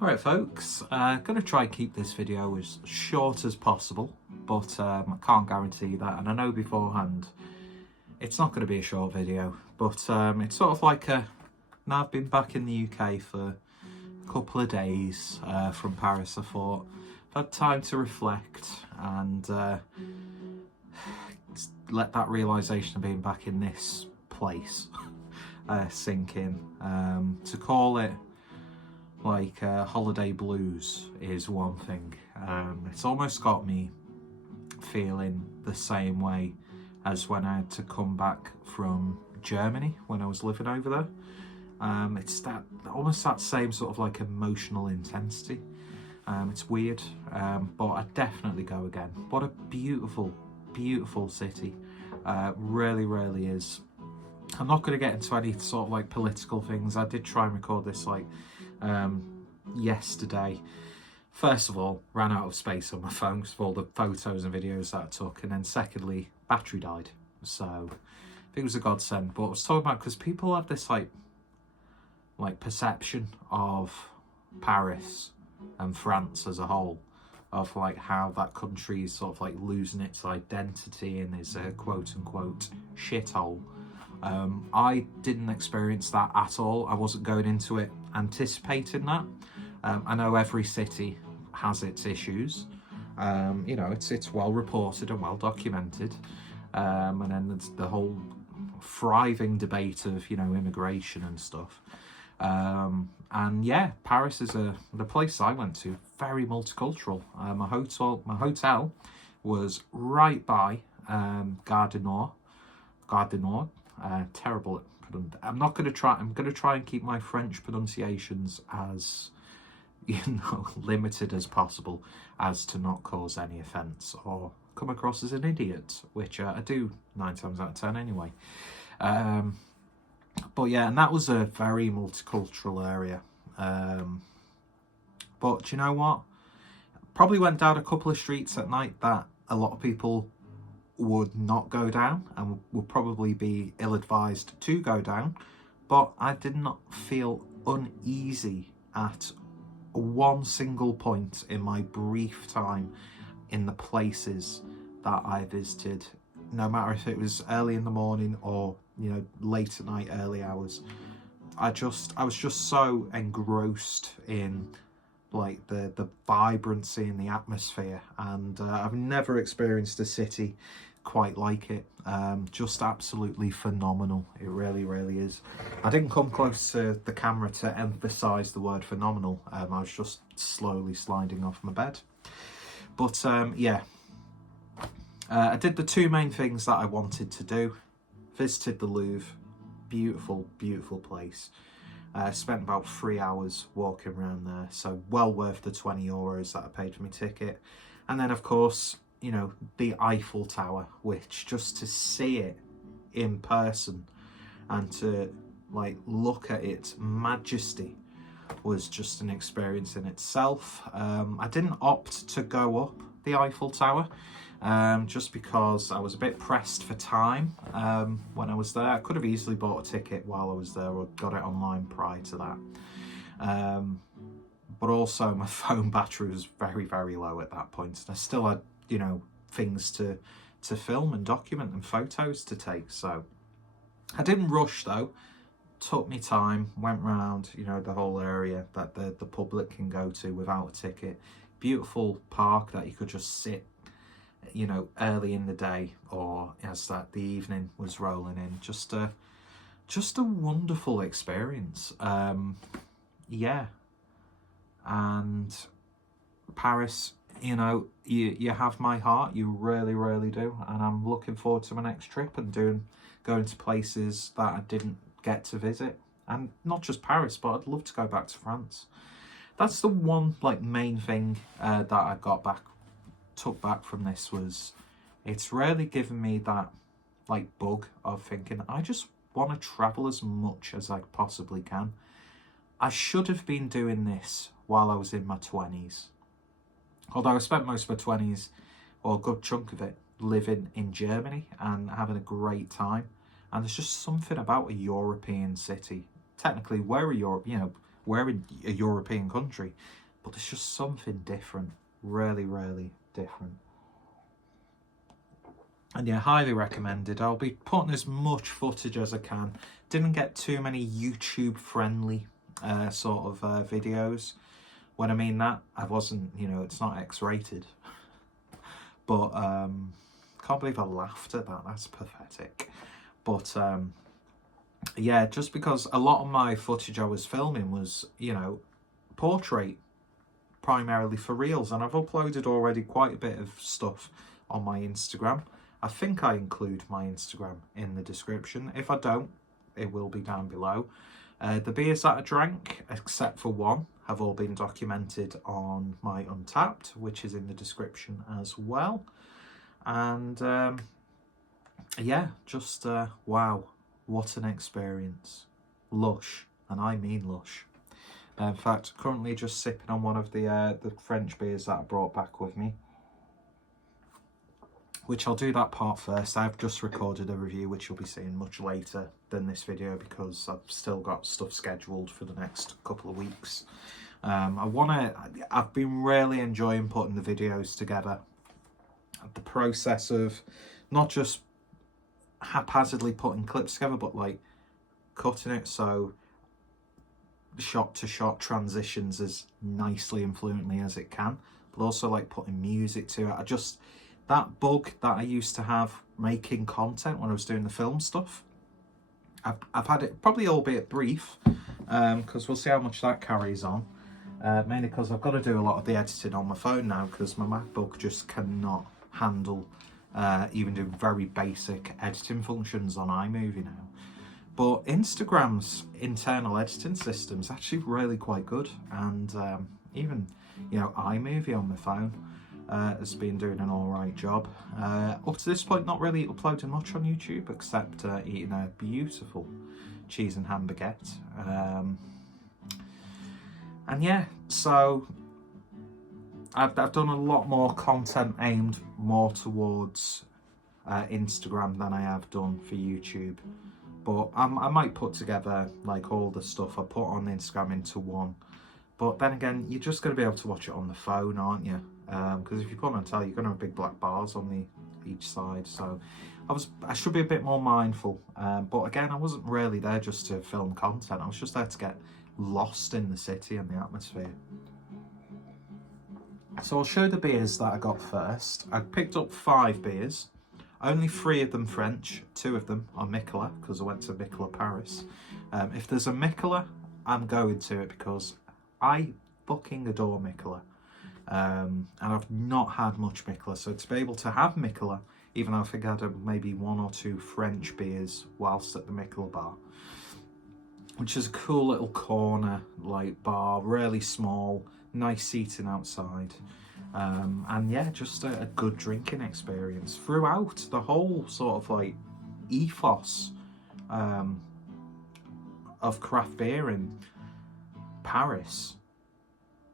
Alright folks, going to try and keep this video as short as possible, but I can't guarantee that, and I know beforehand it's not going to be a short video, but it's sort of like now I've been back in the UK for a couple of days from Paris. I thought I've had time to reflect and let that realisation of being back in this place sink in. To call it like holiday blues is one thing. It's almost got me feeling the same way as when I had to come back from Germany when I was living over there. It's that almost that same sort of like emotional intensity. It's weird, but I'd definitely go again. What a beautiful, beautiful city. Really, really is. I'm not going to get into any sort of like political things. I did try and record this like yesterday. First of all, ran out of space on my phone for all the photos and videos that I took, and then secondly, battery died. So I think it was a godsend. But I was talking about, because people have this like perception of Paris and France as a whole, of like how that country is sort of like losing its identity and is a quote unquote shithole. I didn't experience that at all. I wasn't going into it anticipating that. I know every city has its issues. You know, it's well reported and well documented. And then there's the whole thriving debate of, you know, immigration and stuff. And yeah, Paris is the place I went to, very multicultural. My hotel was right by Gare du Nord. Terrible. I'm going to try and keep my French pronunciations as, you know, limited as possible, as to not cause any offence or come across as an idiot, which I do 9 times out of 10 anyway. But yeah, and that was a very multicultural area. But you know what? Probably went down a couple of streets at night that a lot of people would not go down and would probably be ill-advised to go down, but I did not feel uneasy at one single point in my brief time in the places that I visited, no matter if it was early in the morning or, you know, late at night, early hours. I was just so engrossed in like the vibrancy and the atmosphere, and I've never experienced a city quite like it. Just absolutely phenomenal. It really, really is. I didn't come close to the camera to emphasize the word phenomenal. I was just slowly sliding off my bed. But yeah, I did the 2 main things that I wanted to do. Visited the Louvre. Beautiful, beautiful place. Spent about 3 hours walking around there, so well worth the €20 that I paid for my ticket. And then of course, you know, the Eiffel Tower, which just to see it in person and to like look at its majesty was just an experience in itself. I didn't opt to go up the Eiffel Tower just because I was a bit pressed for time when I was there. I could have easily bought a ticket while I was there or got it online prior to that. But also my phone battery was very, very low at that point, and I still had, you know, things to film and document and photos to take. So I didn't rush though, took me time, went round, you know, the whole area that the public can go to without a ticket. Beautiful park that you could just sit, you know, early in the day or as that the evening was rolling in. Just a wonderful experience. Yeah, and Paris, you know, you have my heart, you really, really do, and I'm looking forward to my next trip and going to places that I didn't get to visit, and not just Paris, but I'd love to go back to France. That's the one like main thing that I took back from this, was it's really given me that like bug of thinking I just want to travel as much as I possibly can. I should have been doing this while I was in my 20s. Although I spent most of my 20s, or a good chunk of it, living in Germany and having a great time. And there's just something about a European city. Technically, we're a we're in a European country, but there's just something different, really, really different. And yeah, highly recommended. I'll be putting as much footage as I can. Didn't get too many YouTube friendly sort of videos. When I mean that, I wasn't, you know, it's not X-rated. But can't believe I laughed at that. That's pathetic. But yeah, just because a lot of my footage I was filming was, you know, portrait, primarily for reels, and I've uploaded already quite a bit of stuff on my Instagram. I think I include my Instagram in the description. If I don't, it will be down below. The beers that I drank, except for one, have all been documented on my Untapped, which is in the description as well. And yeah, just wow, what an experience. Lush, and I mean lush. In fact, currently just sipping on one of the French beers that I brought back with me, which I'll do that part first. I've just recorded a review which you'll be seeing much later than this video because I've still got stuff scheduled for the next couple of weeks. I've been really enjoying putting the videos together. The process of not just haphazardly putting clips together, but like cutting it so shot to shot transitions as nicely and fluently as it can, but also like putting music to it. That bug that I used to have making content when I was doing the film stuff, I've had it, probably albeit brief, because we'll see how much that carries on. Mainly because I've got to do a lot of the editing on my phone now because my MacBook just cannot handle even doing very basic editing functions on iMovie now. But Instagram's internal editing system is actually really quite good, and even, you know, iMovie on my phone has been doing an alright job. Up to this point, not really uploading much on YouTube except eating a beautiful cheese and ham baguette. And yeah, so I've done a lot more content aimed more towards Instagram than I have done for YouTube. But I might put together like all the stuff I put on Instagram into one. But then again, you're just going to be able to watch it on the phone, aren't you? Because if you put it on telly, you're going to have big black bars on each side. So I should be a bit more mindful. But again, I wasn't really there just to film content. I was just there to get lost in the city and the atmosphere. So I'll show the beers that I got first. I picked up 5 beers. Only 3 of them French, 2 of them are Mikkeller, because I went to Mikkeller Paris. If there's a Mikkeller, I'm going to it because I fucking adore Mikkeller. And I've not had much Mikkeller, so to be able to have Mikkeller, even though I think I had maybe 1 or 2 French beers whilst at the Mikkeller bar, which is a cool little corner like bar, really small, nice seating outside. And yeah, just a good drinking experience throughout the whole sort of like ethos of craft beer in Paris.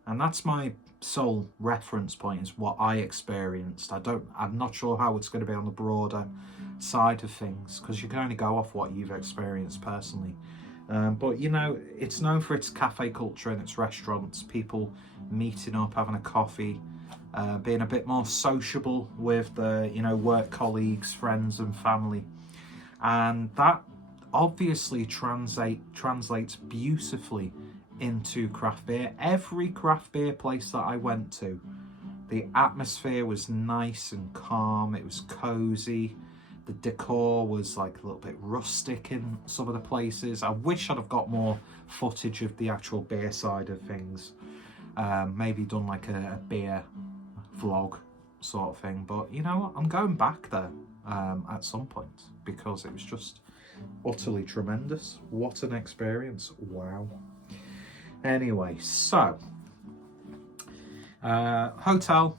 And that's my sole reference point, is what I experienced. I'm not sure how it's going to be on the broader side of things, because you can only go off what you've experienced personally. But you know, it's known for its cafe culture and its restaurants, people meeting up, having a coffee, being a bit more sociable with the, you know, work colleagues, friends and family. And that obviously translates beautifully into craft beer. Every craft beer place that I went to, the atmosphere was nice and calm, it was cozy. The decor was like a little bit rustic in some of the places. I wish I'd have got more footage of the actual beer side of things. Maybe done like a beer vlog sort of thing. But you know what? I'm going back there at some point because it was just utterly tremendous. What an experience. Wow. Anyway, so hotel.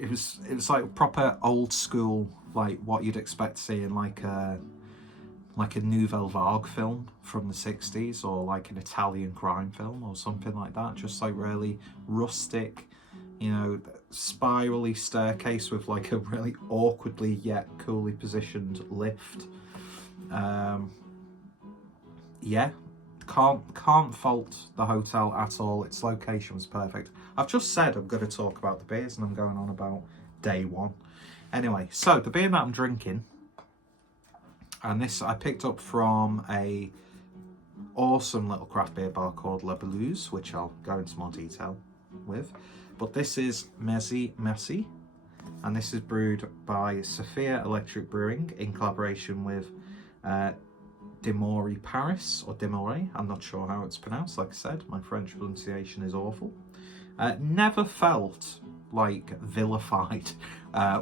It was like proper old school, like what you'd expect to see in like a Nouvelle Vague film from the 60s, or like an Italian crime film or something like that. Just like really rustic, you know, spirally staircase with like a really awkwardly yet coolly positioned lift. Yeah, Can't fault the hotel at all. Its location was perfect. I've just said I'm going to talk about the beers, and I'm going on about day one. Anyway, so the beer that I'm drinking, and this I picked up from a awesome little craft beer bar called La Belouse, which I'll go into more detail with. But this is Merci, and this is brewed by Sophia Electric Brewing in collaboration with Demory Paris, or Demory, I'm not sure how it's pronounced. Like I said, my French pronunciation is awful. Never felt like vilified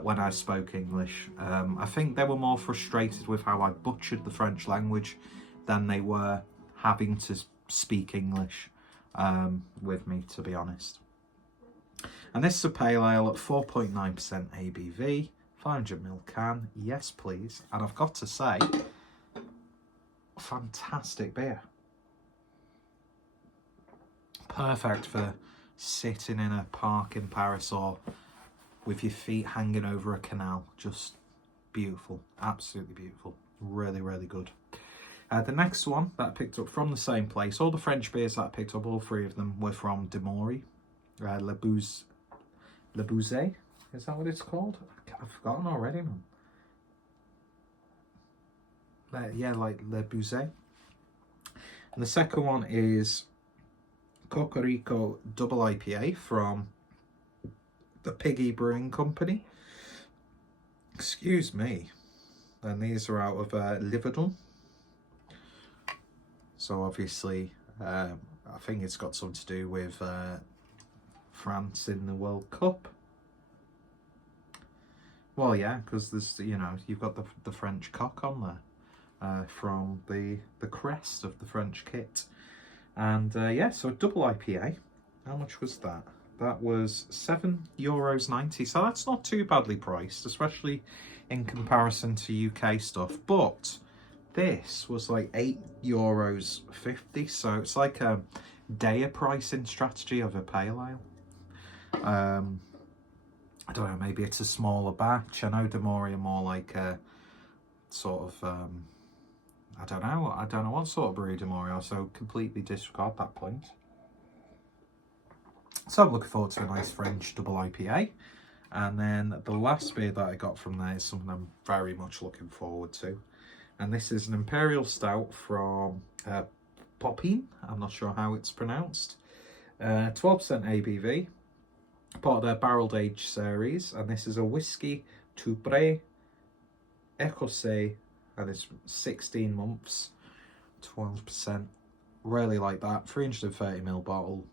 when I spoke English. I think they were more frustrated with how I butchered the French language than they were having to speak English with me, to be honest. And this is a pale ale at 4.9% ABV, 500ml can, yes please. And I've got to say, fantastic beer. Perfect for sitting in a park in Paris or with your feet hanging over a canal. Just beautiful, absolutely beautiful. Really, really good. The next one that I picked up from the same place, all the French beers that I picked up, all three of them were from Demory. Le Bouzet, is that what it's called? I've forgotten already, man. Yeah, like Le Bouzet. And the second one is Cocorico Double IPA from the Piggy Brewing Company. Excuse me. And these are out of Liverdun. So obviously, I think it's got something to do with France in the World Cup. Well, yeah, because there's, you know, you've got the French cock on there from the crest of the French kit. And yeah, so a double IPA. How much was that? That was €7.90. So that's not too badly priced, especially in comparison to UK stuff. But this was like €8.50. So it's like a day pricing strategy of a pale ale. I don't know, maybe it's a smaller batch. I know Demory are more like a sort of, I don't know what sort of brewery Demory are, so completely disregard that point. So I'm looking forward to a nice French double IPA. And then the last beer that I got from there is something I'm very much looking forward to. And this is an Imperial Stout from Popin. I'm not sure how it's pronounced. 12% ABV. Part of their barreled age series, and this is a whiskey Toubré Écossais, and it's 16 months, 12%. Really like that. 330ml bottle.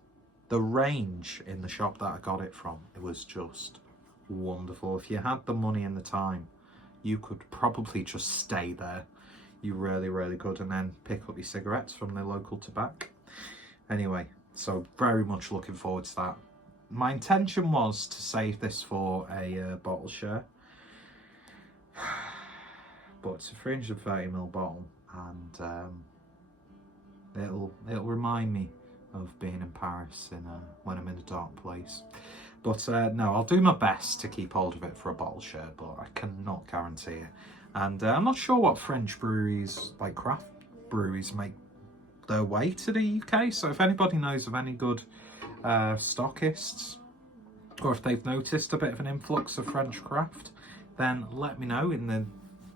The range in the shop that I got it from, it was just wonderful. If you had the money and the time, you could probably just stay there. You really, really could, and then pick up your cigarettes from the local tobacco. Anyway, so very much looking forward to that. My intention was to save this for a bottle share, but it's a 330ml bottle, and it'll remind me of being in Paris when I'm in a dark place. But no, I'll do my best to keep hold of it for a bottle share, but I cannot guarantee it. And I'm not sure what French breweries, like craft breweries, make their way to the UK. So if anybody knows of any good stockists, or if they've noticed a bit of an influx of French craft, then let me know in the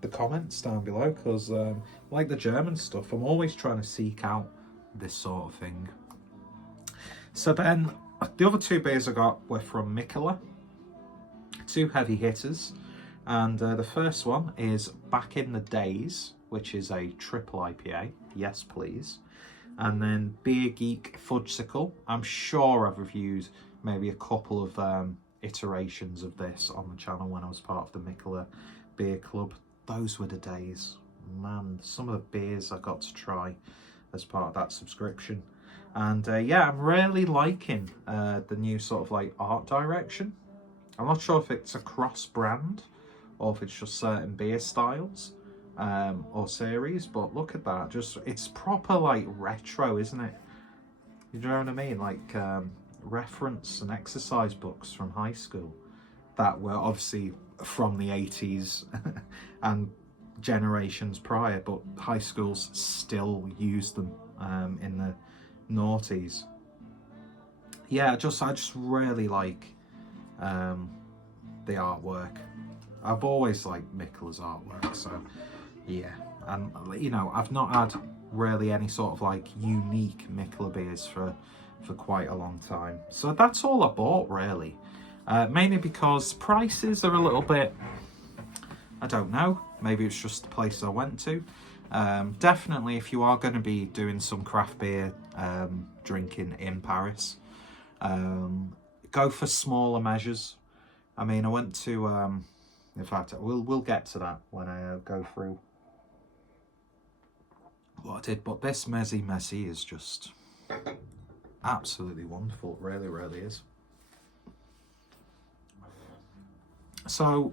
comments down below, because like the German stuff, I'm always trying to seek out this sort of thing. So then the other two beers I got were from Mikkeller, two heavy hitters, and the first one is Back in the Days, which is a triple IPA, yes please. And then Beer Geek Fudgesicle. I'm sure I've reviewed maybe a couple of iterations of this on the channel when I was part of the Mikkeller Beer Club. Those were the days. Man, some of the beers I got to try as part of that subscription. And yeah, I'm really liking the new sort of like art direction. I'm not sure if it's a cross-brand or if it's just certain beer styles. Or series, but look at that, just it's proper like retro, isn't it? You know what I mean? Like reference and exercise books from high school that were obviously from the 80s and generations prior, but high schools still use them in the noughties. Yeah, I just really like the artwork. I've always liked Mikkela's artwork, so yeah. And you know, I've not had really any sort of like unique Mikkela beers for quite a long time. So that's all I bought really. Mainly because prices are a little bit, I don't know, maybe it's just the place I went to. Definitely if you are going to be doing some craft beer drinking in Paris, go for smaller measures. I mean, I went to, in fact, we'll get to that when I go through what I did, but this Messi is just absolutely wonderful. It really, really is. So,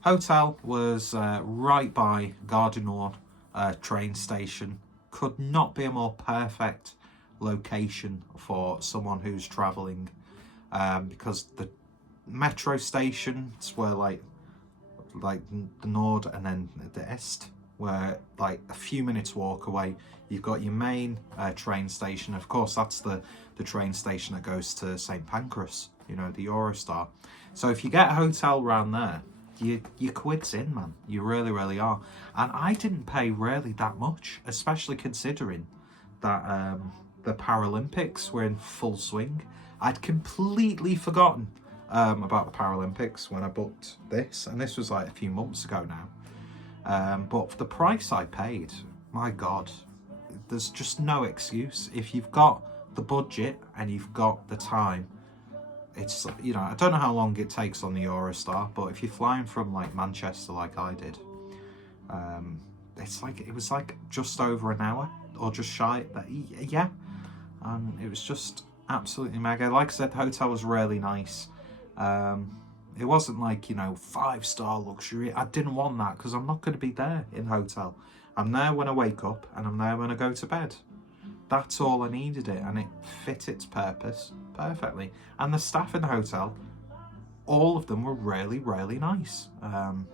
hotel was right by Gare du Nord train station. Could not be a more perfect location for someone who's travelling, because the metro stations were like the Nord and then the Est, where like a few minutes walk away you've got your main train station. Of course, that's the train station that goes to St Pancras, you know, the Eurostar. So if you get a hotel around there, you're quids in, man. You really, really are. And I didn't pay really that much, especially considering that the Paralympics were in full swing. I'd completely forgotten about the Paralympics when I booked this, and this was like a few months ago now. But for the price I paid, my God, there's just no excuse. If you've got the budget and you've got the time, it's, you know, I don't know how long it takes on the Eurostar, but if you're flying from like Manchester like I did, it was like just over an hour or just shy. Yeah, and it was just absolutely mega. Like I said, the hotel was really nice. It wasn't like, you know, 5-star luxury. I didn't want that because I'm not going to be there in the hotel. I'm there when I wake up and I'm there when I go to bed. That's all I needed it, and it fit its purpose perfectly. And the staff in the hotel, all of them were really, really nice. I'm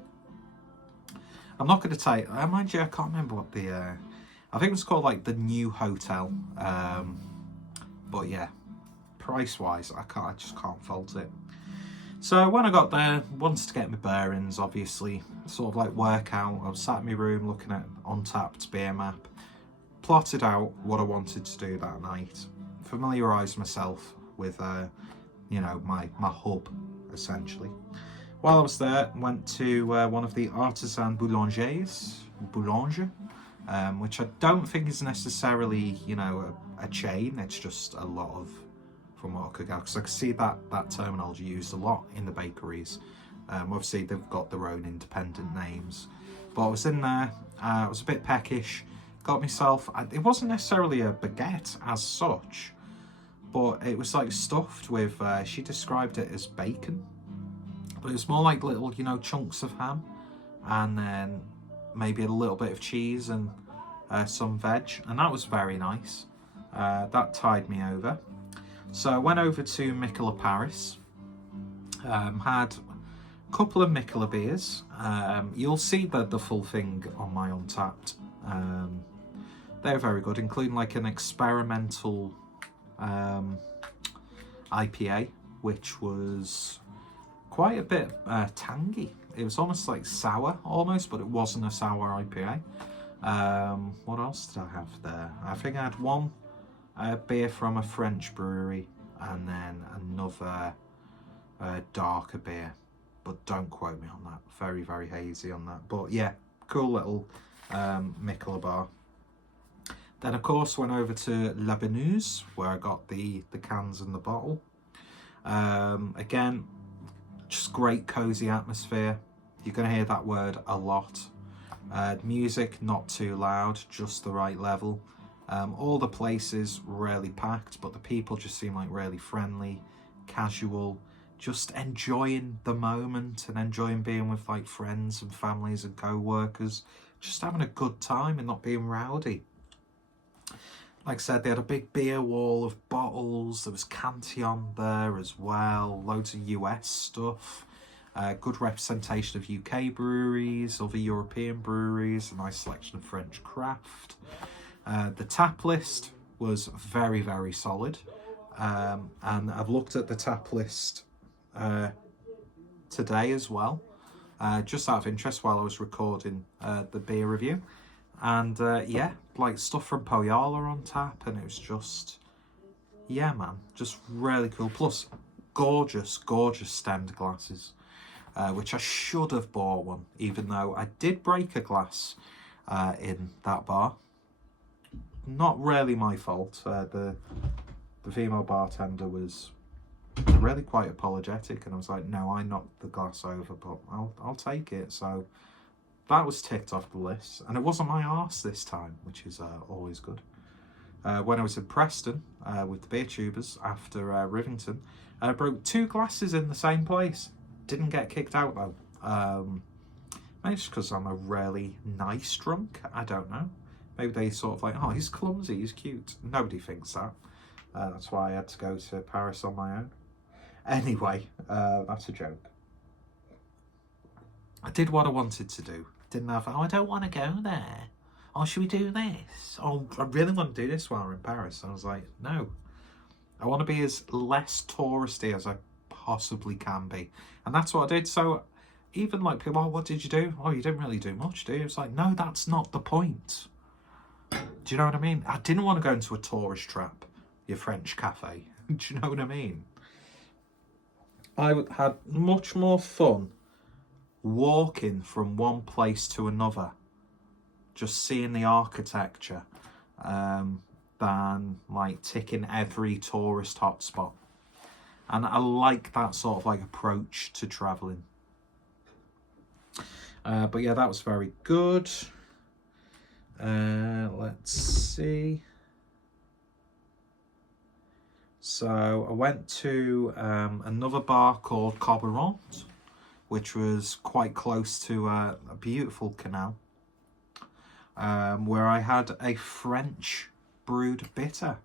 not going to tell you, mind you, I can't remember what the, I think it was called like the New Hotel. But yeah, price-wise, I just can't fault it. So when I got there, wanted to get my bearings, obviously, sort of like work out. I was sat in my room looking at Untapped beer map, plotted out what I wanted to do that night, familiarised myself with, you know, my hub, essentially. While I was there, went to one of the artisan boulangers, which I don't think is necessarily, you know, a chain. It's just a lot of, from what I could go, because I could see that terminology used a lot in the bakeries. Obviously, they've got their own independent names. But I was in there, I was a bit peckish, got myself, it wasn't necessarily a baguette as such, but it was like stuffed with, she described it as bacon. But it was more like little, you know, chunks of ham, and then maybe a little bit of cheese and some veg, and that was very nice. That tied me over. So I went over to Mikkela Paris, had a couple of Mikkela beers. You'll see the full thing on my Untapped. They're very good, including like an experimental IPA, which was quite a bit tangy. It was almost like sour, almost, but it wasn't a sour IPA. What else did I have there? I think I had one beer from a French brewery, and then another darker beer, but don't quote me on that. Very, very hazy on that. But yeah, cool little Mikkela bar. Then of course went over to La Beneuse, where I got the cans and the bottle. Again, just great cozy atmosphere. You're going to hear that word a lot. Music not too loud, just the right level. All the places really packed, but the people just seem like really friendly, casual, just enjoying the moment and enjoying being with like friends and families and co-workers, just having a good time and not being rowdy. Like I said, they had a big beer wall of bottles. There was Cantillon there as well, loads of US stuff, good representation of UK breweries, other European breweries, a nice selection of French craft. The tap list was very, very solid. And I've looked at the tap list today as well, just out of interest while I was recording the beer review. And yeah, like stuff from Poyala on tap, and it was just, yeah, man, just really cool. Plus, gorgeous, gorgeous stemmed glasses, which I should have bought one, even though I did break a glass in that bar. Not really my fault. The female bartender was really quite apologetic, and I was like, no, I knocked the glass over, but I'll take it. So that was ticked off the list, and it wasn't my arse this time, which is always good. When I was in Preston with the beer tubers after Rivington, I broke 2 glasses in the same place. Didn't get kicked out though. Maybe just because I'm a really nice drunk, I don't know. Maybe they sort of like, oh, he's clumsy, he's cute. Nobody thinks that. That's why I had to go to Paris on my own. Anyway, that's a joke. I did what I wanted to do. Didn't have, oh, I don't want to go there. Oh, should we do this? Oh, I really want to do this while we're in Paris. I was like, no. I want to be as less touristy as I possibly can be. And that's what I did. So even like people, oh, what did you do? Oh, you didn't really do much, do you? It's like, no, that's not the point. Do you know what I mean? I didn't want to go into a tourist trap, your French cafe. Do you know what I mean? I had much more fun walking from one place to another, just seeing the architecture, than like ticking every tourist hotspot. And I like that sort of like approach to travelling. But yeah, that was very good. Let's see. So I went to another bar called Coberant, which was quite close to a beautiful canal, where I had a French brewed bitter,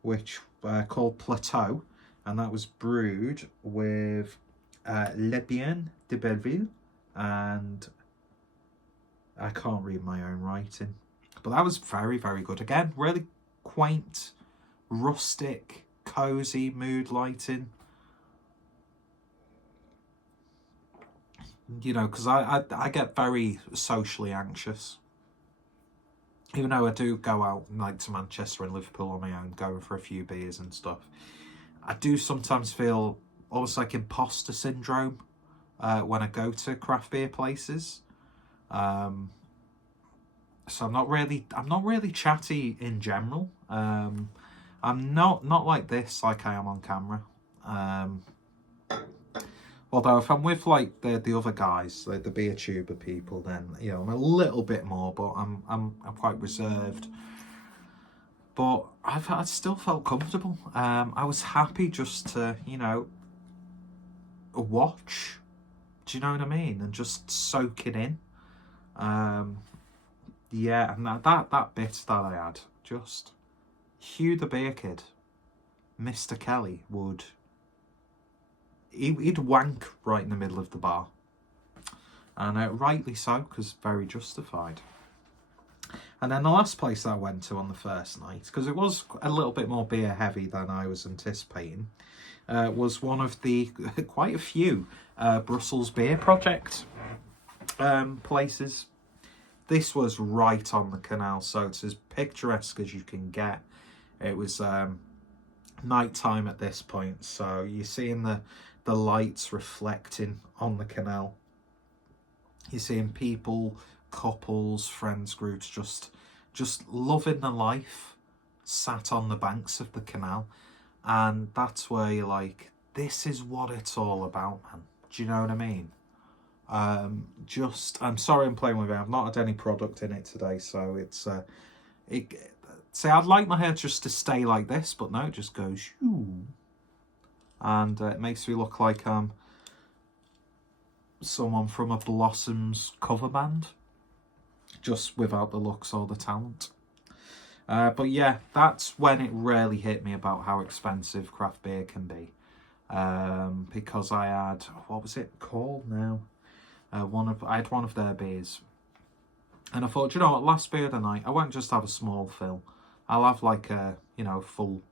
which called Plateau, and that was brewed with Le Bien de Belleville, and I can't read my own writing, but that was very, very good. Again, really quaint, rustic, cozy mood lighting. You know, because I get very socially anxious. Even though I do go out like to Manchester and Liverpool on my own, going for a few beers and stuff, I do sometimes feel almost like imposter syndrome when I go to craft beer places. So I'm not really chatty in general. I'm not like this, like I am on camera. Although if I'm with like the other guys, like the beer tuber people, then you know I'm a little bit more, but I'm quite reserved. But I still felt comfortable. I was happy just to, you know, watch. Do you know what I mean? And just soak it in. Yeah, and that bit that I had, just Hugh the Beer Kid, Mr. Kelly would. He'd wank right in the middle of the bar, and rightly so, because very justified. And then the last place I went to on the first night, because it was a little bit more beer heavy than I was anticipating, was one of the quite a few Brussels Beer Project places. This was right on the canal, so it's as picturesque as you can get. It was night time at this point, so you're seeing the lights reflecting on the canal. You're seeing people, couples, friends groups just loving the life, sat on the banks of the canal. And that's where you're like, this is what it's all about, man. Do you know what I mean? I'm sorry I'm playing with it. I've not had any product in it today, so it's see, I'd like my hair just to stay like this, but no, it just goes shoo. And it makes me look like someone from a Blossoms cover band, just without the looks or the talent. But yeah, that's when it really hit me about how expensive craft beer can be. Because I had, what was it called now? I had one of their beers, And I thought, you know what, last beer of the night, I won't just have a small fill. I'll have like a, you know, full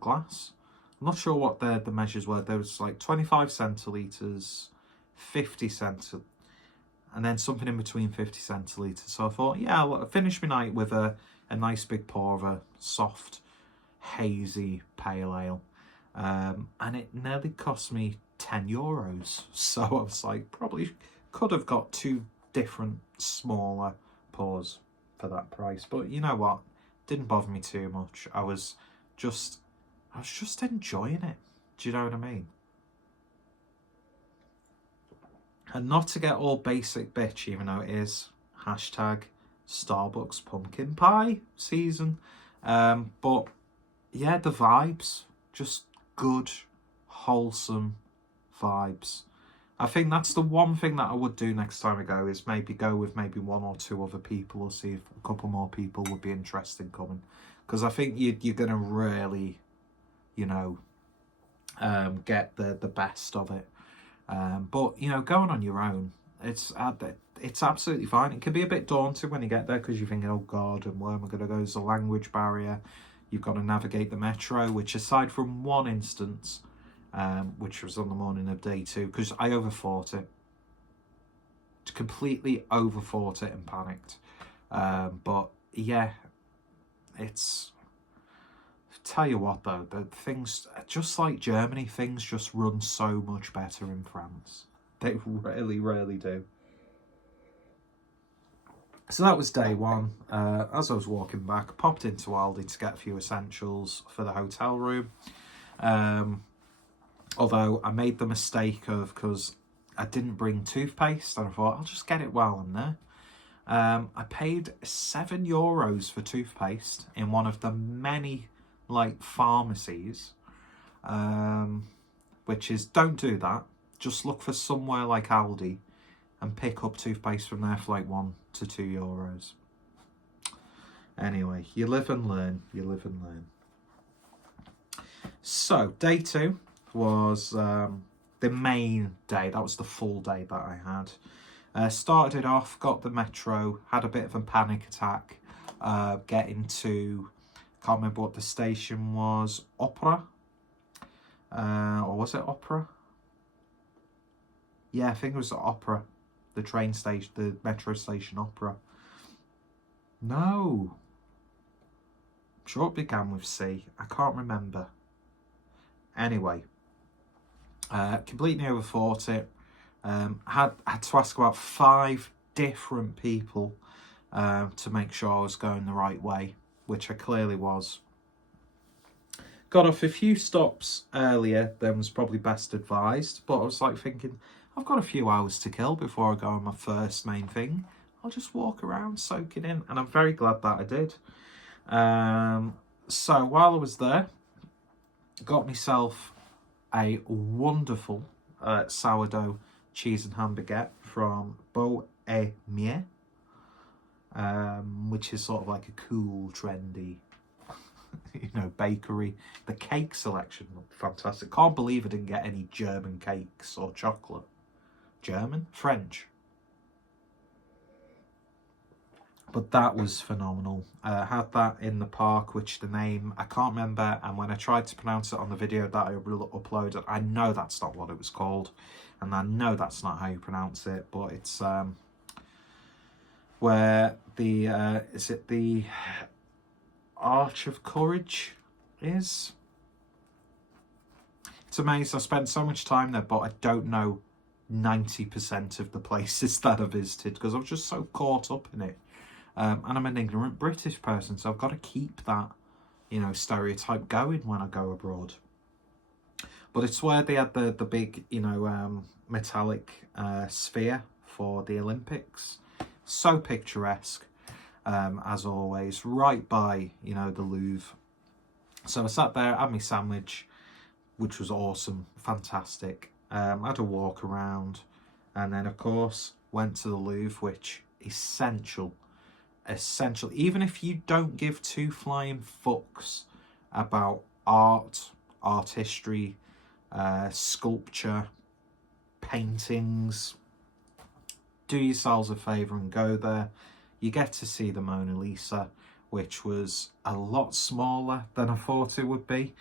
glass. I'm not sure what the measures were. There was like 25 centilitres, 50 centilitres, and then something in between 50 centilitres. So I thought, yeah, I'll finish my night with a nice big pour of a soft, hazy pale ale. And it nearly cost me €10. So I was like, probably could have got 2 different smaller pours for that price. But you know what? Didn't bother me too much. I was just enjoying it. Do you know what I mean? And not to get all basic bitch, even though it is hashtag Starbucks pumpkin pie season. But yeah, the vibes, just good, wholesome vibes. I think that's the one thing that I would do next time I go, is maybe go with maybe 1 or 2 other people, or see if a couple more people would be interested in coming. Because I think you're going to really, you know, get the best of it. But, you know, going on your own, it's absolutely fine. It can be a bit daunting when you get there, because you're thinking, oh God, and where am I going to go? There's a language barrier. You've got to navigate the metro, which, aside from one instance, which was on the morning of day 2, because I overthought it. Completely overthought it and panicked. But yeah, it's... Tell you what though, the things, just like Germany, things just run so much better in France. They really, really do. So that was day 1. As I was walking back, I popped into Aldi to get a few essentials for the hotel room. Although I made the mistake of, because I didn't bring toothpaste, and I thought I'll just get it while I'm there. I paid €7 for toothpaste in one of the many like pharmacies, which is, don't do that. Just look for somewhere like Aldi and pick up toothpaste from there for like €1 to €2. Anyway, you live and learn. You live and learn. So day 2 was the main day. That was the full day that I had. Started it off, got the metro, had a bit of a panic attack getting to, can't remember what the station was, Opera? Or was it Opera? Yeah, I think it was Opera. The train station, the metro station, Opera. No. I'm sure it began with C. I can't remember. Anyway, completely overthought it. Had to ask about 5 different people to make sure I was going the right way, which I clearly was. Got off a few stops earlier than was probably best advised, but I was like thinking, I've got a few hours to kill before I go on my first main thing. I'll just walk around, soak it in, and I'm very glad that I did. So while I was there, got myself a wonderful sourdough cheese and ham baguette from Bohemier, which is sort of like a cool, trendy, you know, bakery. The cake selection looked fantastic. Can't believe I didn't get any German cakes or chocolate. German? French. But that was phenomenal. Had that in the park, which the name I can't remember, and when I tried to pronounce it on the video that I uploaded, I know that's not what it was called, and I know that's not how you pronounce it, but it's where the is it the Arch of Courage is? It's amazing. I spent so much time there, but I don't know 90% of the places that I visited because I was just so caught up in it. And I'm an ignorant British person, so I've got to keep that, you know, stereotype going when I go abroad. But it's where they had the big, you know, metallic sphere for the Olympics. So picturesque, as always, right by, you know, the Louvre. So I sat there, had my sandwich, which was awesome, fantastic. Had a walk around, and then, of course, went to the Louvre, which is essential. Even if you don't give 2 flying fucks about art history, sculpture, paintings, do yourselves a favour and go there. you get to see the Mona Lisa, which was a lot smaller than I thought it would be.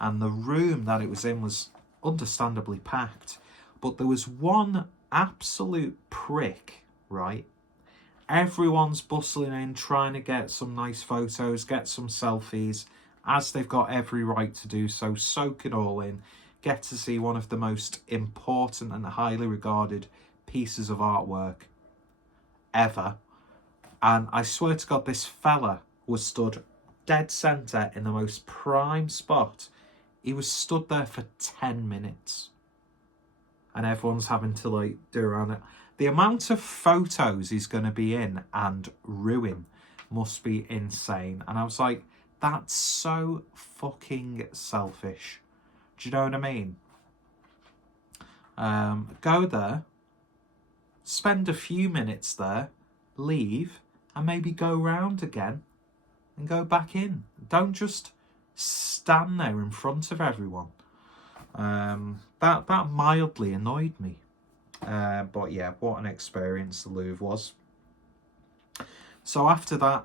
And the room that it was in was understandably packed. But there was one absolute prick, right? Everyone's bustling in, trying to get some nice photos, get some selfies, as they've got every right to do so, soak it all in, get to see one of the most important and highly regarded pieces of artwork ever. And I swear to God, this fella was stood dead centre in the most prime spot. He was stood there for 10 minutes. And everyone's having to like do around it. The amount of photos he's going to be in and ruin must be insane. And I was like, that's so fucking selfish. Do you know what I mean? Go there, spend a few minutes there, leave, and maybe go round again and go back in. Don't just stand there in front of everyone. That mildly annoyed me. But yeah, what an experience the Louvre was. So after that,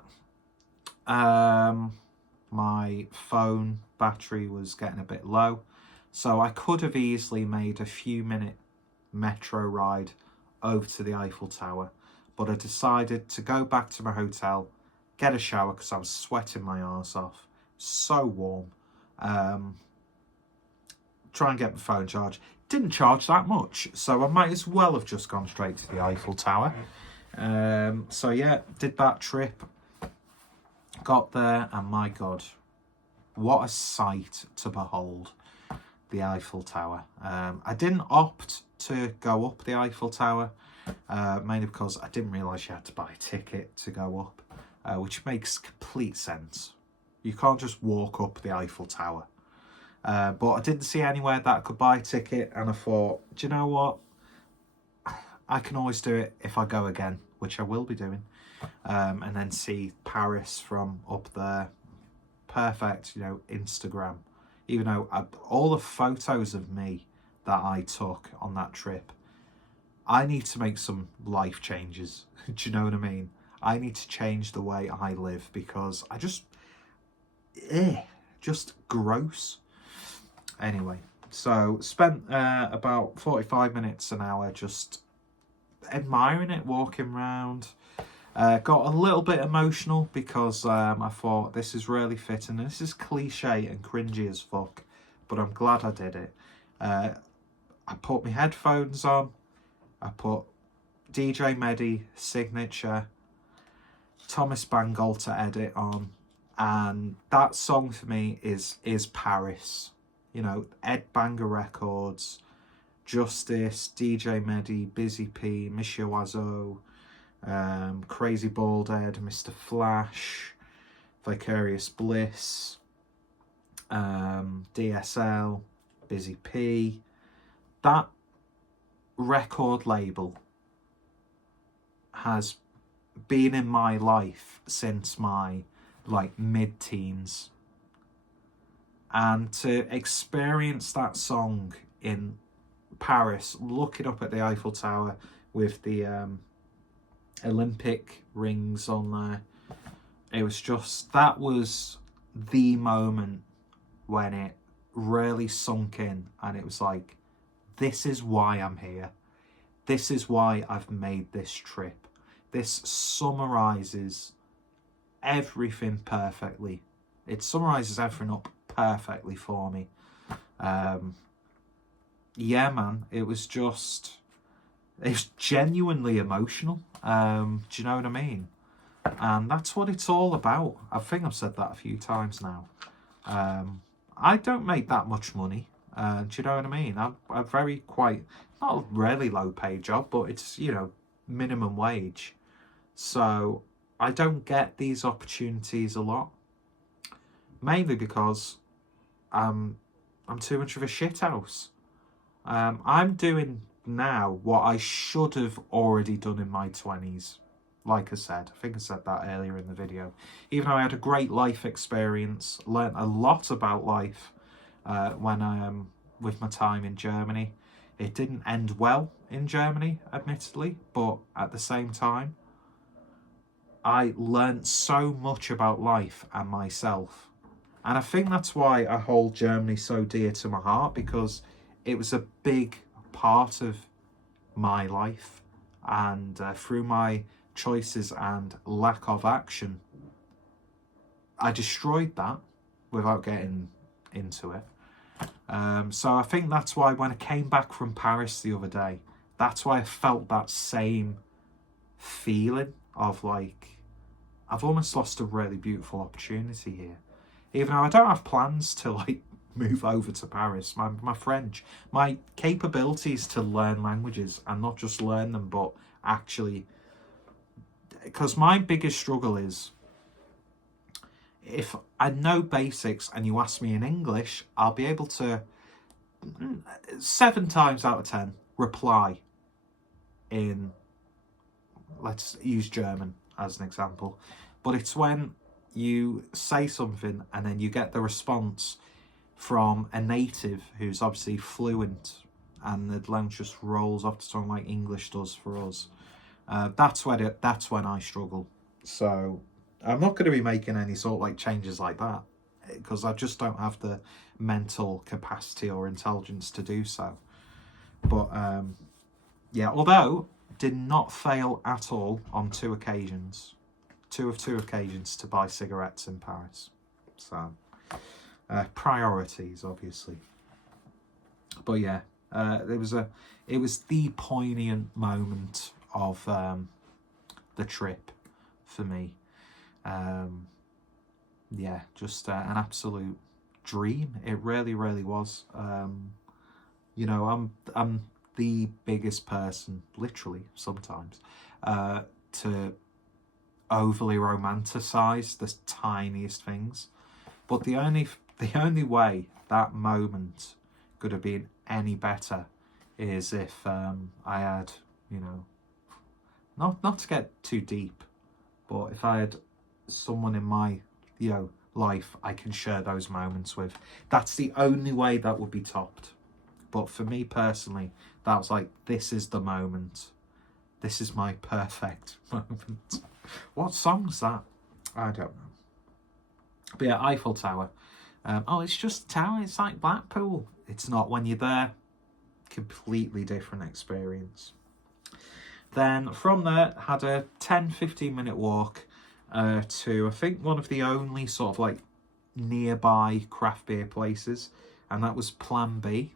my phone battery was getting a bit low. So I could have easily made a few-minute metro ride over to the Eiffel Tower. But I decided to go back to my hotel, get a shower because I was sweating my arse off. So warm. Try and get my phone charged. Didn't charge that much, so I might as well have just gone straight to the Eiffel Tower. So yeah, did that trip. Got there, and my God, what a sight to behold, the Eiffel Tower. I didn't opt to go up the Eiffel Tower, mainly because I didn't realise you had to buy a ticket to go up, which makes complete sense. You can't just walk up the Eiffel Tower. But I didn't see anywhere that I could buy a ticket, and I thought, do you know what? I can always do it if I go again, which I will be doing, and then see Paris from up there. Perfect, you know, Instagram. Even though all the photos of me that I took on that trip, I need to make some life changes. Do you know what I mean? I need to change the way I live because I just gross. Anyway, so spent about 45 minutes, an hour just admiring it, walking around. Got a little bit emotional because I thought this is really fitting. This is cliche and cringy as fuck, but I'm glad I did it. I put my headphones on. I put DJ Medi signature Thomas Bangalter edit on, and that song for me is Paris. You know, Ed Banger Records, Justice, DJ Medi, Busy P, Monsieur Oiseau, Crazy Bald Ed, Mr. Flash, Vicarious Bliss, DSL, Busy P. That record label has been in my life since my mid-teens. And to experience that song in Paris, looking up at the Eiffel Tower with the Olympic rings on there, it was just, that was the moment when it really sunk in, and it was like, this is why I'm here. This is why I've made this trip. This summarises everything perfectly. It summarises everything up perfectly for me. Yeah, man, it was genuinely emotional. Do you know what I mean? And that's what it's all about. I think I've said that a few times now. I don't make that much money. Do you know what I mean? I'm not a really low paid job, but it's, you know, minimum wage. So I don't get these opportunities a lot. Mainly because I'm too much of a shithouse. I'm doing now what I should have already done in my 20s. Like I said, I think I said that earlier in the video. Even though I had a great life experience, learnt a lot about life when I with my time in Germany. It didn't end well in Germany, admittedly, but at the same time, I learnt so much about life and myself. And I think that's why I hold Germany so dear to my heart, because it was a big part of my life. And through my choices and lack of action, I destroyed that without getting into it. So I think that's why when I came back from Paris the other day, that's why I felt that same feeling of like, I've almost lost a really beautiful opportunity here. Even though I don't have plans to like move over to Paris, my French, my capabilities to learn languages and not just learn them, but actually, because my biggest struggle is, if I know basics and you ask me in English, I'll be able to 7 times out of 10 reply in, let's use German as an example. But it's when you say something and then you get the response from a native who's obviously fluent and the language just rolls off the tongue like English does for us. That's when I struggle. So I'm not going to be making any sort of like changes like that, because I just don't have the mental capacity or intelligence to do so. But yeah, although did not fail at all on 2 occasions. 2 of 2 occasions to buy cigarettes in Paris. So priorities, obviously. But yeah, it was the poignant moment of the trip for me. Yeah, just an absolute dream. It really, really was. You know, I'm the biggest person, literally sometimes, to overly romanticize the tiniest things. But the only way that moment could have been any better is if I had, you know, not to get too deep, but if I had someone in my, you know, life I can share those moments with. That's the only way that would be topped. But for me personally, that was like, this is the moment. This is my perfect moment. What song's that? I don't know. But yeah, Eiffel Tower. Oh, it's just a tower. It's like Blackpool. It's not when you're there. Completely different experience. Then from there, had a 10-15 minute walk to, I think, one of the only sort of like nearby craft beer places, and that was Plan B,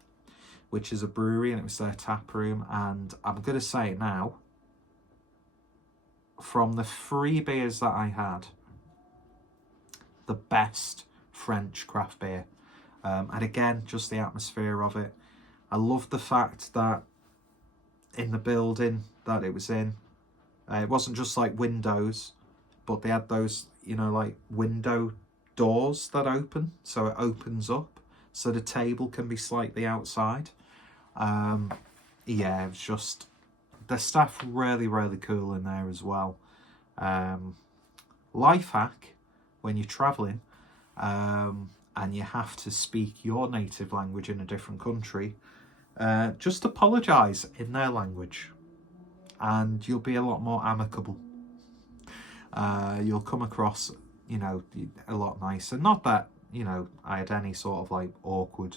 which is a brewery, and it was their tap room. And I'm going to say it now, from the 3 beers that I had, the best French craft beer. And again, just the atmosphere of it. I loved the fact that in the building that it was in, it wasn't just like windows, but they had those, you know, like window doors that open, so it opens up so the table can be slightly outside. Yeah, it was just, the staff really, really cool in there as well. Life hack when you're traveling and you have to speak your native language in a different country, just apologise in their language and you'll be a lot more amicable. You'll come across, you know, a lot nicer. Not that, you know, I had any sort of like awkward,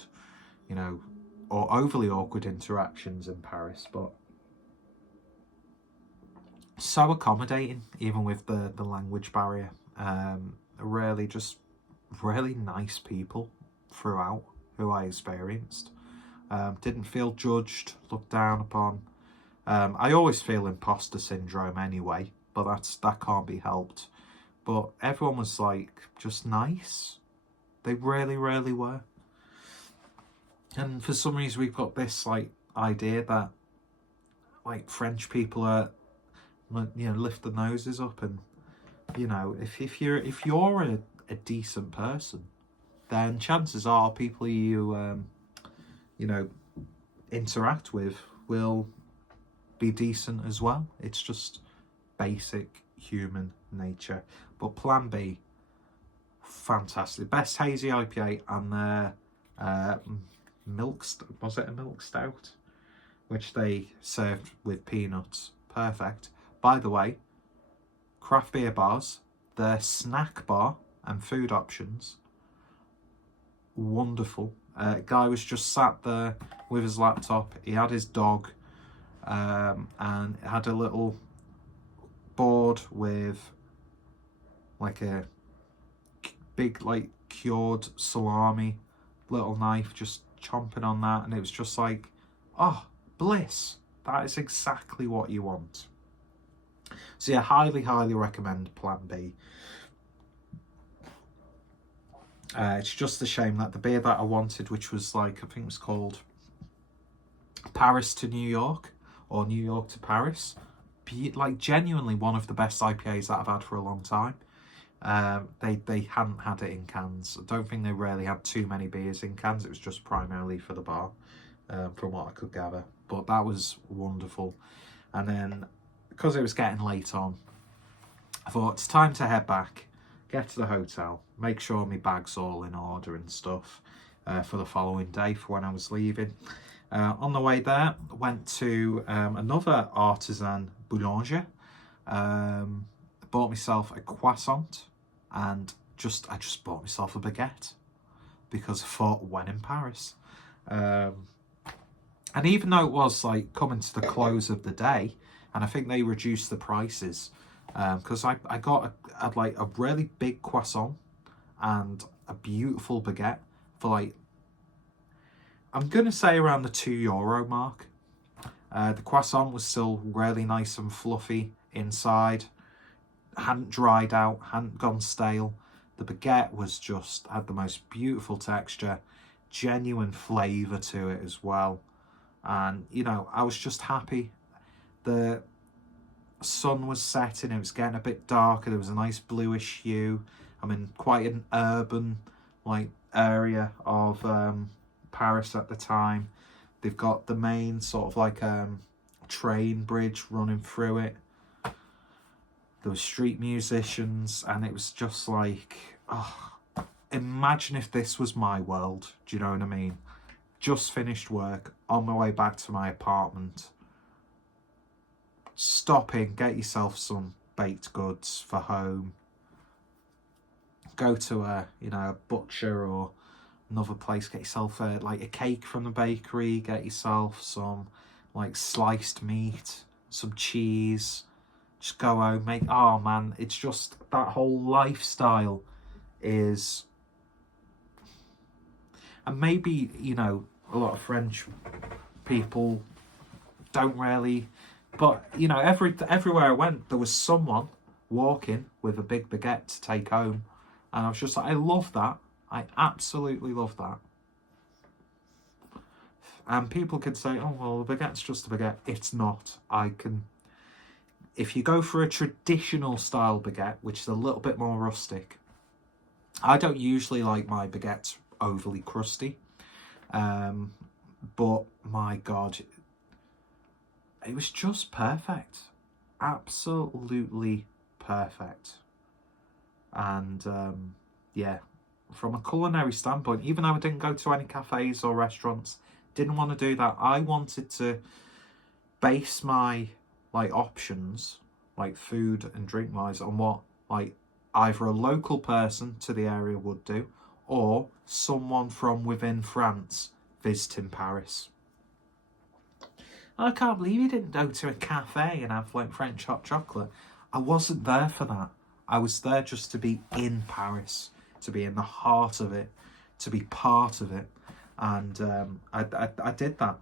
you know, or overly awkward interactions in Paris, but so accommodating, even with the language barrier. Really just really nice people throughout who I experienced. Didn't feel judged, looked down upon. I always feel imposter syndrome anyway, but that can't be helped. But everyone was like just nice. They really, really were. And for some reason we've got this like idea that like French people are, you know, lift their noses up, and you know, if you're a decent person, then chances are people you you know, interact with will be decent as well. It's just basic human nature. But Plan B, fantastic. Best hazy IPA, and their was it a milk stout, which they served with peanuts. Perfect. By the way, craft beer bars, their snack bar and food options, wonderful. Guy was just sat there with his laptop. He had his dog, and had a little board with like a big like cured salami, little knife, just chomping on that, and it was just like, oh, bliss. That is exactly what you want. So yeah, highly recommend Plan B. It's just a shame that the beer that I wanted, which was like, I think it was called Paris to New York, or New York to Paris, like genuinely one of the best IPAs that I've had for a long time. They hadn't had it in cans. I don't think they really had too many beers in cans. It was just primarily for the bar, from what I could gather. But that was wonderful. And then, because it was getting late on, I thought it's time to head back, get to the hotel, make sure my bag's all in order and stuff, for the following day for when I was leaving. On the way there, went to another artisan boulanger, bought myself a croissant, and I just bought myself a baguette because I thought, when in Paris. And even though it was like coming to the close of the day, and I think they reduced the prices, because I got like a really big croissant and a beautiful baguette for like, I'm going to say around the €2 mark. The croissant was still really nice and fluffy inside, hadn't dried out, hadn't gone stale. The baguette was just, had the most beautiful texture, genuine flavour to it as well. And, you know, I was just happy. The sun was setting, it was getting a bit darker, there was a nice bluish hue. I'm in quite an urban like area of Paris at the time. They've got the main sort of like train bridge running through it. There were street musicians, and it was just like, oh, imagine if this was my world. Do you know what I mean? Just finished work, on my way back to my apartment. Stop in, get yourself some baked goods for home. Go to a butcher or another place, get yourself like a cake from the bakery, get yourself some like sliced meat, some cheese. Just go home, make, oh man, it's just, that whole lifestyle is, and maybe, you know, a lot of French people don't really, but you know, everywhere I went, there was someone walking with a big baguette to take home, and I was just like, I love that. I absolutely love that. And people can say, oh well, the baguette's just a baguette. It's not. If you go for a traditional style baguette, which is a little bit more rustic, I don't usually like my baguettes overly crusty. But my God, it was just perfect. Absolutely perfect. And yeah, from a culinary standpoint, even though I didn't go to any cafes or restaurants, didn't want to do that. I wanted to base my like options, like food and drink wise, on what like either a local person to the area would do, or someone from within France visiting Paris. I can't believe you didn't go to a cafe and have like French hot chocolate. I wasn't there for that. I was there just to be in Paris, to be in the heart of it, to be part of it. And I did that.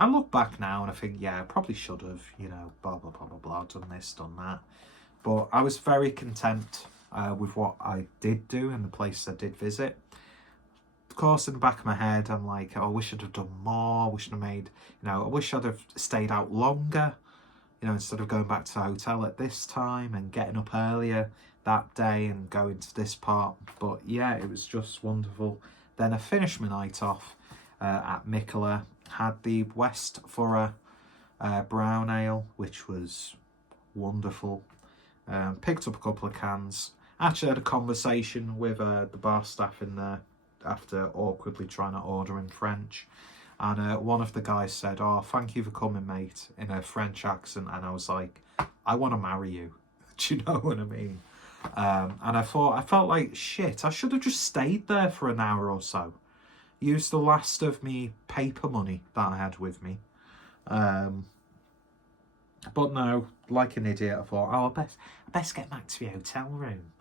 I look back now and I think, yeah, I probably should have, you know, blah, blah, blah, blah, blah, done this, done that. But I was very content with what I did do and the places I did visit. Of course, in the back of my head, I'm like, oh, I wish I'd have done more. I wish I'd have made, you know, I wish I'd have stayed out longer, you know, instead of going back to the hotel at this time and getting up earlier that day and going to this part. But yeah, it was just wonderful. Then I finished my night off at Mikkeller, had the West Furrow brown ale, which was wonderful. Picked up a couple of cans. Actually had a conversation with the bar staff in there after awkwardly trying to order in French. And one of the guys said, oh, thank you for coming, mate, in a French accent. And I was like, I want to marry you. Do you know what I mean? And I felt like shit. I should have just stayed there for an hour or so. Used the last of me paper money that I had with me. But no, like an idiot, I thought, oh, I best get back to the hotel room.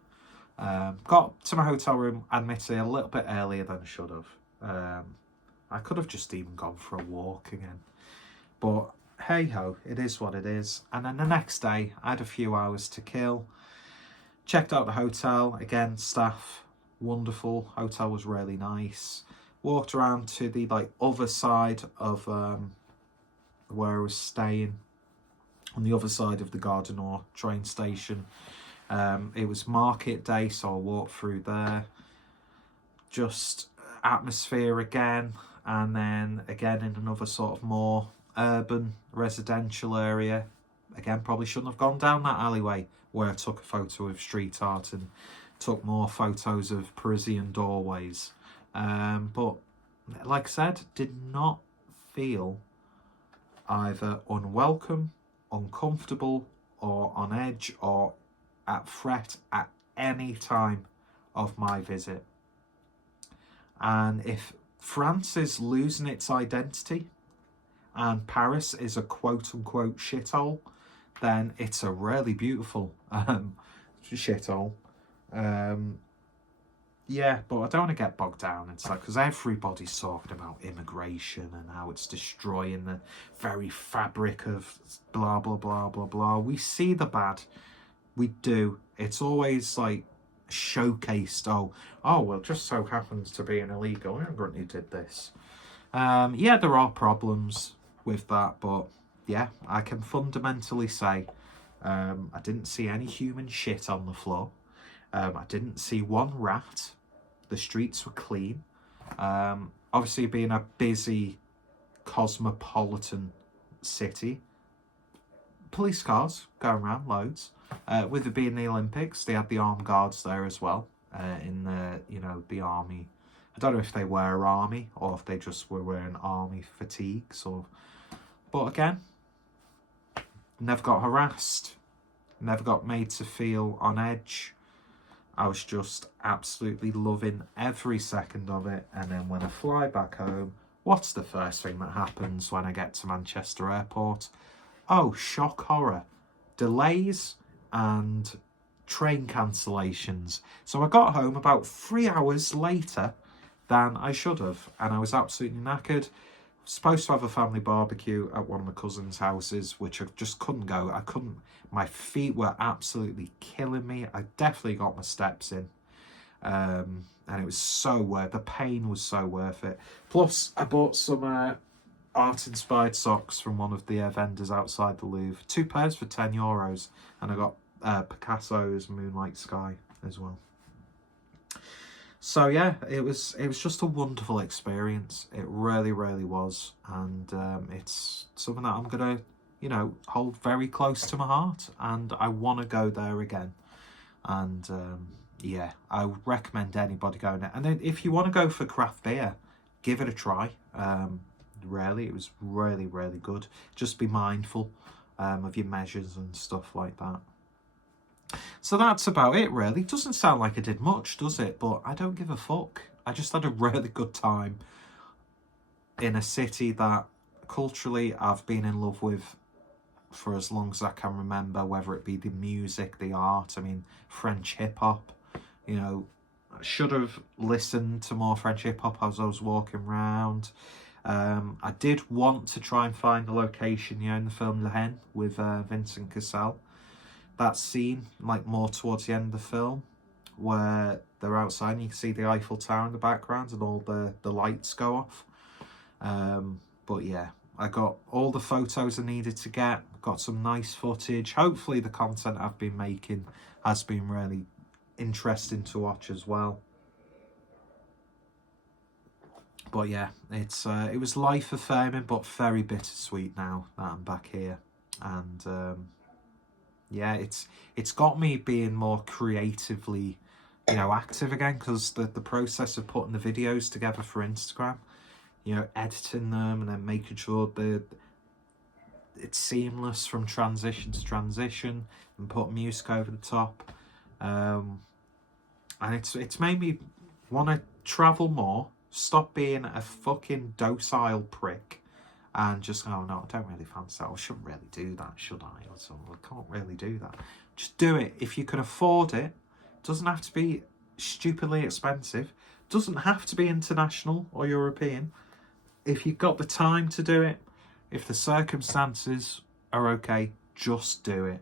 Got to my hotel room, admittedly, a little bit earlier than I should have. I could have just even gone for a walk again. But hey ho, it is what it is. And then the next day, I had a few hours to kill. Checked out the hotel. Again, staff, wonderful. Hotel was really nice. Walked around to the other side of where I was staying. On the other side of the Gardiner train station. It was market day, so I walked through there. Just atmosphere again, and then again in another sort of more urban residential area. Again, probably shouldn't have gone down that alleyway where I took a photo of street art and took more photos of Parisian doorways. But like I said, did not feel either unwelcome, uncomfortable, or on edge, or at threat at any time of my visit. And if France is losing its identity and Paris is a quote-unquote shithole, then it's a really beautiful shithole. Yeah, but I don't want to get bogged down. It's like, because everybody's talking about immigration and how it's destroying the very fabric of blah, blah, blah, blah, blah. We see the bad. We do. It's always like showcased. Oh, well, just so happens to be an illegal immigrant who did this. Yeah, there are problems with that, but yeah, I can fundamentally say I didn't see any human shit on the floor. I didn't see one rat. The streets were clean. Obviously, being a busy, cosmopolitan city, police cars going around loads. With it being the Olympics, they had the armed guards there as well. In the army. I don't know if they wear army or if they just were wearing army fatigues. But again, never got harassed. Never got made to feel on edge. I was just absolutely loving every second of it. And then when I fly back home, what's the first thing that happens when I get to Manchester Airport? Oh, shock horror. Delays and train cancellations. So I got home about 3 hours later than I should have. And I was absolutely knackered. Supposed to have a family barbecue at one of my cousin's houses, which I just couldn't go. My feet were absolutely killing me. I definitely got my steps in. And it was so worth the pain was so worth it. Plus, I bought some art-inspired socks from one of the vendors outside the Louvre. 2 pairs for €10. And I got Picasso's Moonlight Sky as well. So yeah, it was just a wonderful experience. It really, really was. And it's something that I'm going to, hold very close to my heart. And I want to go there again. And yeah, I would recommend anybody going there. And then if you want to go for craft beer, give it a try. Really, it was really, really good. Just be mindful of your measures and stuff like that. So that's about it, really. Doesn't sound like I did much, does it? But I don't give a fuck. I just had a really good time in a city that culturally I've been in love with for as long as I can remember, whether it be the music, the art, French hip-hop. I should have listened to more French hip-hop as I was walking around. I did want to try and find the location, in the film Le Hen with Vincent Cassel. That scene, more towards the end of the film, where they're outside and you can see the Eiffel Tower in the background and all the lights go off. But yeah, I got all the photos I needed to get, got some nice footage. Hopefully the content I've been making has been really interesting to watch as well. But yeah, it was life affirming but very bittersweet now that I'm back here. And yeah, it's got me being more creatively, active again, because the process of putting the videos together for Instagram, editing them and then making sure it's seamless from transition to transition, and put music over the top. And it's made me want to travel more, stop being a fucking docile prick, and just go, no, I don't really fancy that. I shouldn't really do that, should I? Or something. I can't really do that. Just do it if you can afford it. Doesn't have to be stupidly expensive. Doesn't have to be international or European. If you've got the time to do it, if the circumstances are okay, just do it.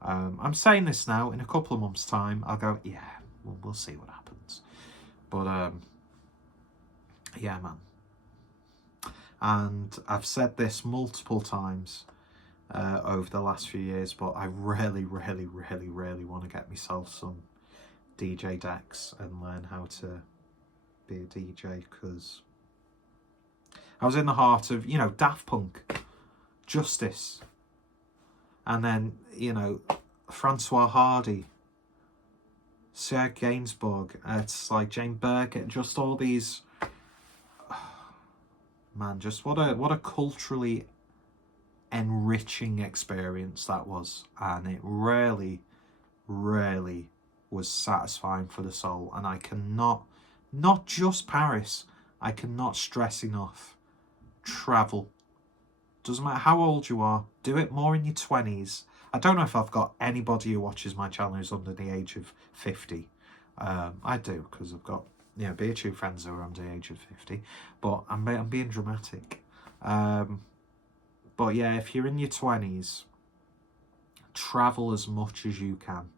I'm saying this now. In a couple of months' time, I'll go, yeah, we'll see what happens. But yeah, man. And I've said this multiple times over the last few years, but I really want to get myself some DJ decks and learn how to be a DJ, because I was in the heart of, you know, Daft Punk, Justice, and then, you know, Francois Hardy, Serge Gainsbourg, it's like Jane Birkin, just all these, man, just what a culturally enriching experience that was. And it really was satisfying for the soul. And I cannot, not just Paris, I cannot stress enough, travel. Doesn't matter how old you are, do it more in your 20s. I don't know if I've got anybody who watches my channel who's under the age of 50. I do, because I've got, you know, BHU friends who are under the age of 50. But I'm being dramatic. But yeah, if you're in your 20s, travel as much as you can.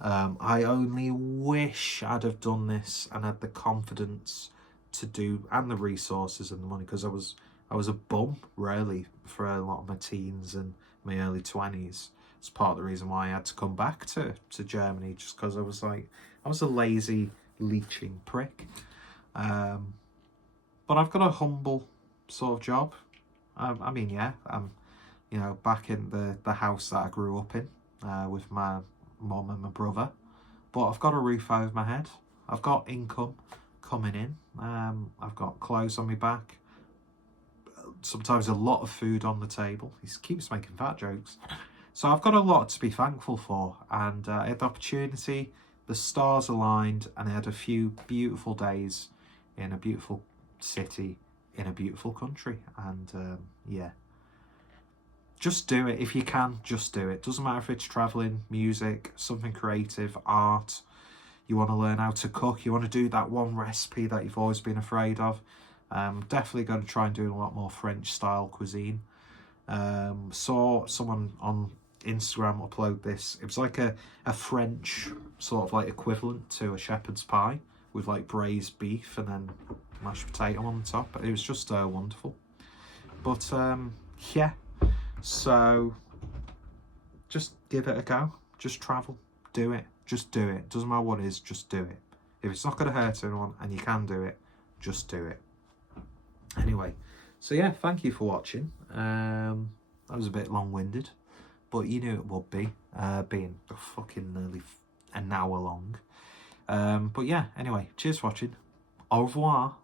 I only wish I'd have done this and had the confidence to do, and the resources and the money, because I was a bum really for a lot of my teens and my early 20s. It's part of the reason why I had to come back to Germany, just because I was a lazy leeching prick. But I've got a humble sort of job. I mean, yeah, I'm, you know, back in the house that I grew up in with my mum and my brother, but I've got a roof over my head. I've got income coming in. I've got clothes on my back. Sometimes a lot of food on the table. He keeps making fat jokes. So I've got a lot to be thankful for, and I had the opportunity, the stars aligned, and I had a few beautiful days in a beautiful city in a beautiful country. And yeah, just do it if you can. Just do it. Doesn't matter if it's traveling, music, something creative, art. You want to learn how to cook, you want to do that one recipe that you've always been afraid of. Definitely going to try and do a lot more French style cuisine. Saw someone on Instagram upload this. It was like a French sort of like equivalent to a shepherd's pie with like braised beef and then mashed potato on the top. It was just wonderful. But yeah, so just give it a go. Just travel, do it. Just do it. Doesn't matter what it is, just do it. If it's not going to hurt anyone and you can do it, just do it. Anyway, so yeah, thank you for watching. That was a bit long-winded, but you knew it would be, being fucking nearly an hour long. But yeah, anyway, cheers for watching. Au revoir.